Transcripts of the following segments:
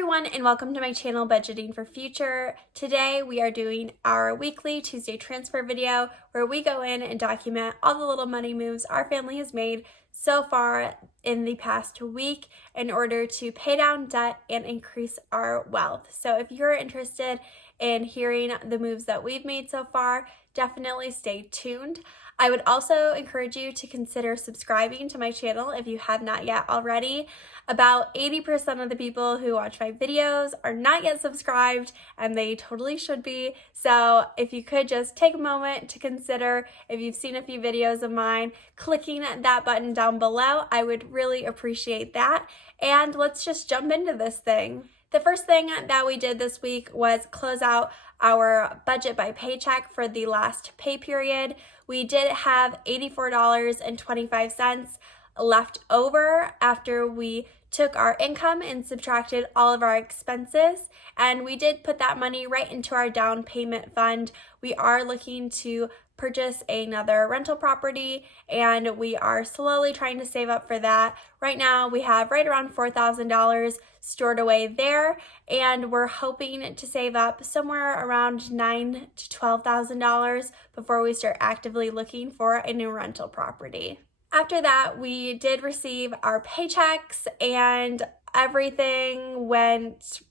everyone, and welcome to my channel, Budgeting for Future. Today we are doing our weekly Tuesday transfer video where we go in and document all the little money moves our family has made so far in the past week in order to pay down debt and increase our wealth. So if you're interested in hearing the moves that we've made so far, definitely stay tuned. I would also encourage you to consider subscribing to my channel if you have not yet already. About 80% of the people who watch my videos are not yet subscribed, and they totally should be. So if you could just take a moment to consider, if you've seen a few videos of mine, clicking that button down below, I would really appreciate that. And let's just jump into this thing. The first thing that we did this week was close out our budget by paycheck for the last pay period. We did have $84.25 left over after we took our income and subtracted all of our expenses, and we did put that money right into our down payment fund. We are looking to purchase another rental property, and we are slowly trying to save up for that. Right now we have right around $4,000 stored away there, and we're hoping to save up somewhere around $9,000 to $12,000 before we start actively looking for a new rental property. After that, we did receive our paychecks and everything went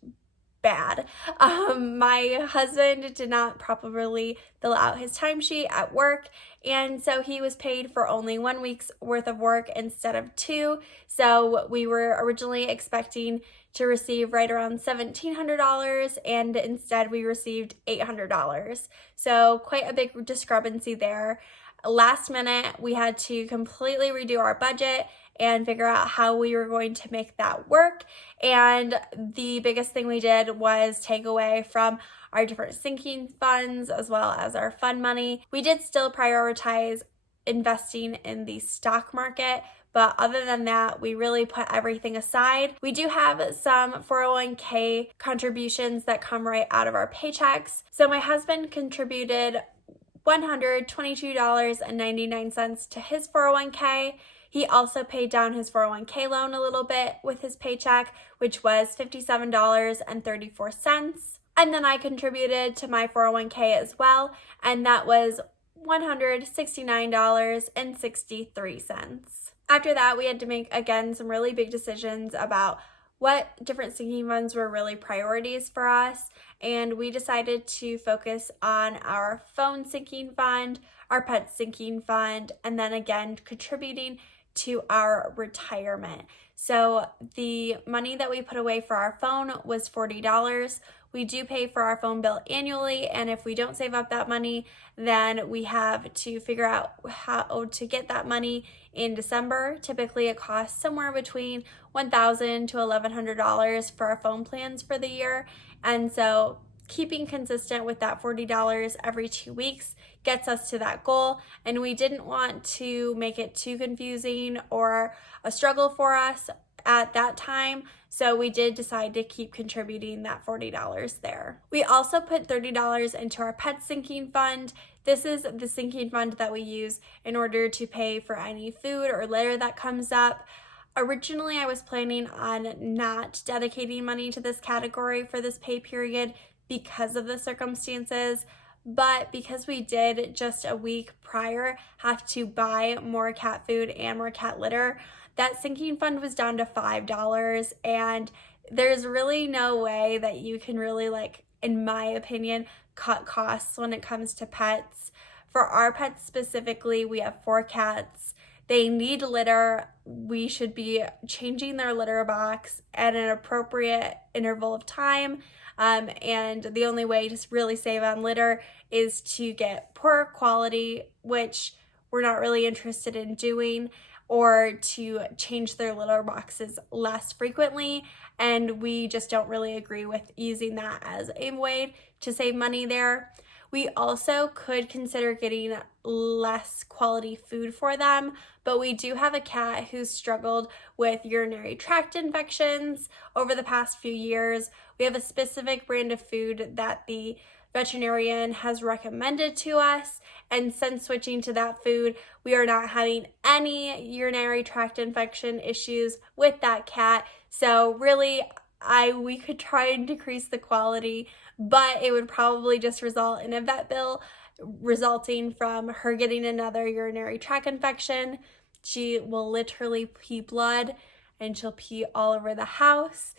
bad. My husband did not properly fill out his timesheet at work, and so he was paid for only 1 week's worth of work instead of 2. So we were originally expecting to receive right around $1,700, and instead we received $800. So quite a big discrepancy there. Last minute, we had to completely redo our budget and figure out how we were going to make that work. And the biggest thing we did was take away from our different sinking funds as well as our fund money. We did still prioritize investing in the stock market, but other than that, we really put everything aside. We do have some 401k contributions that come right out of our paychecks. So my husband contributed $122.99 to his 401k. He also paid down his 401k loan a little bit with his paycheck, which was $57.34. And then I contributed to my 401k as well, and that was $169.63. After that, we had to make, again, some really big decisions about what different sinking funds were really priorities for us, and we decided to focus on our phone sinking fund, our pet sinking fund, and then again contributing to our retirement. So the money that we put away for our phone was $40. We do pay for our phone bill annually, and if we don't save up that money, then we have to figure out how to get that money in December. Typically, it costs somewhere between $1,000 to $1,100 for our phone plans for the year, and so keeping consistent with that $40 every 2 weeks gets us to that goal, and we didn't want to make it too confusing or a struggle for us at that time, so we did decide to keep contributing that $40 there. We also put $30 into our pet sinking fund. This is the sinking fund that we use in order to pay for any food or litter that comes up. Originally, I was planning on not dedicating money to this category for this pay period because of the circumstances, but because we did just a week prior have to buy more cat food and more cat litter, that sinking fund was down to $5, and there's really no way that you can really, in my opinion, cut costs when it comes to pets. For our pets specifically, we have 4 cats. They need litter. We should be changing their litter box at an appropriate interval of time. And the only way to really save on litter is to get poor quality, which we're not really interested in doing, or to change their litter boxes less frequently. And we just don't really agree with using that as a way to save money there. We also could consider getting less quality food for them, but we do have a cat who's struggled with urinary tract infections over the past few years. We have a specific brand of food that the veterinarian has recommended to us, and since switching to that food, we are not having any urinary tract infection issues with that cat. So really, we could try and decrease the quality, but it would probably just result in a vet bill resulting from her getting another urinary tract infection. She will literally pee blood, and she'll pee all over the house,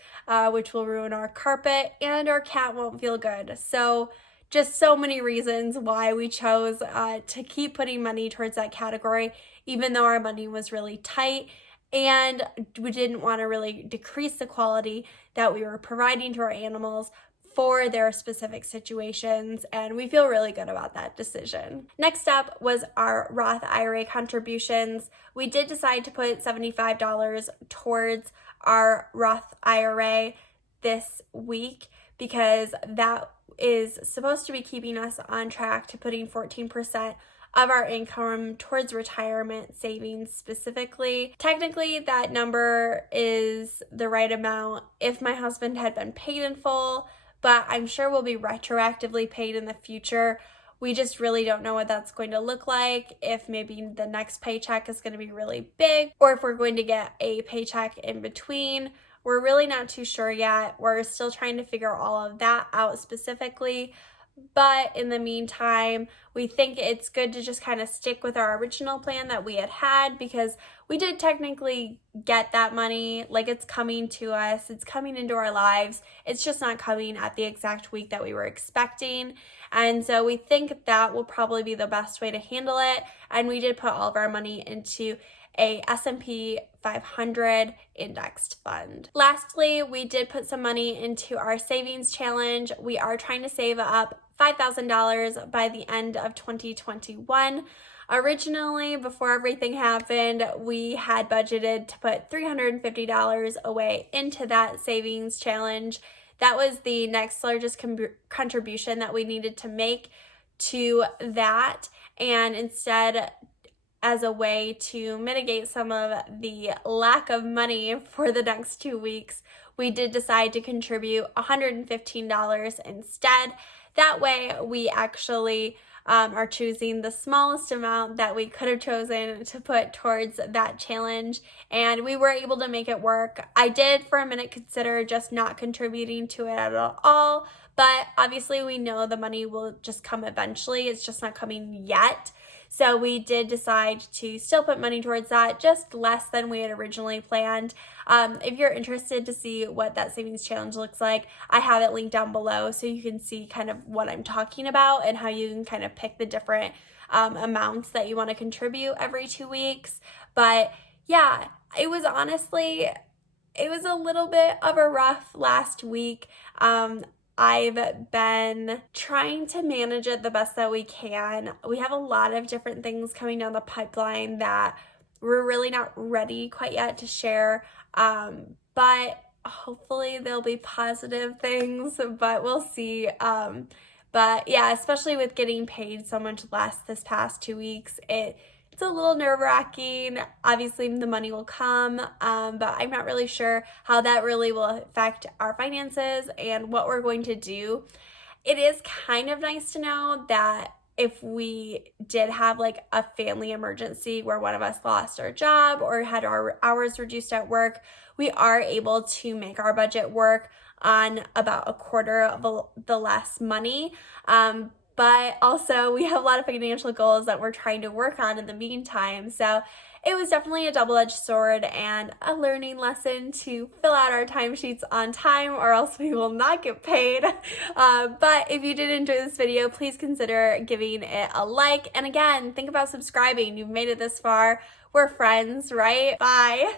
which will ruin our carpet, and our cat won't feel good. So just so many reasons why we chose to keep putting money towards that category, even though our money was really tight, and we didn't want to really decrease the quality that we were providing to our animals for their specific situations, and we feel really good about that decision. Next up was our Roth IRA contributions. We did decide to put $75 towards our Roth IRA this week because that is supposed to be keeping us on track to putting 14% of our income towards retirement savings specifically. Technically, that number is the right amount if my husband had been paid in full, but I'm sure we'll be retroactively paid in the future. We just really don't know what that's going to look like, if maybe the next paycheck is going to be really big, or if we're going to get a paycheck in between. We're really not too sure yet. We're still trying to figure all of that out specifically. But in the meantime, we think it's good to just kind of stick with our original plan that we had because we did technically get that money. Like, it's coming to us, it's coming into our lives. It's just not coming at the exact week that we were expecting. And so we think that will probably be the best way to handle it. And we did put all of our money into a S&P 500 indexed fund. Lastly, we did put some money into our savings challenge. We are trying to save up $5,000 by the end of 2021. Originally, before everything happened, we had budgeted to put $350 away into that savings challenge. That was the next largest contribution that we needed to make to that, and instead, as a way to mitigate some of the lack of money for the next 2 weeks, we did decide to contribute $115 instead. That way, we actually are choosing the smallest amount that we could have chosen to put towards that challenge, and we were able to make it work. I did for a minute consider just not contributing to it at all, but obviously we know the money will just come eventually. It's just not coming yet. So we did decide to still put money towards that, just less than we had originally planned. If you're interested to see what that savings challenge looks like, I have it linked down below so you can see kind of what I'm talking about and how you can kind of pick the different amounts that you want to contribute every 2 weeks. But yeah, it was a little bit of a rough last week. I've been trying to manage it the best that we can. We have a lot of different things coming down the pipeline that we're really not ready quite yet to share, but hopefully they'll be positive things, but we'll see. But yeah, especially with getting paid so much less this past 2 weeks, it's a little nerve-wracking. Obviously, the money will come, but I'm not really sure how that really will affect our finances and what we're going to do. It is kind of nice to know that if we did have like a family emergency where one of us lost our job or had our hours reduced at work, we are able to make our budget work on about a quarter of the less money. But also we have a lot of financial goals that we're trying to work on in the meantime. So it was definitely a double-edged sword and a learning lesson to fill out our timesheets on time or else we will not get paid. But if you did enjoy this video, please consider giving it a like. And again, think about subscribing. You've made it this far. We're friends, right? Bye.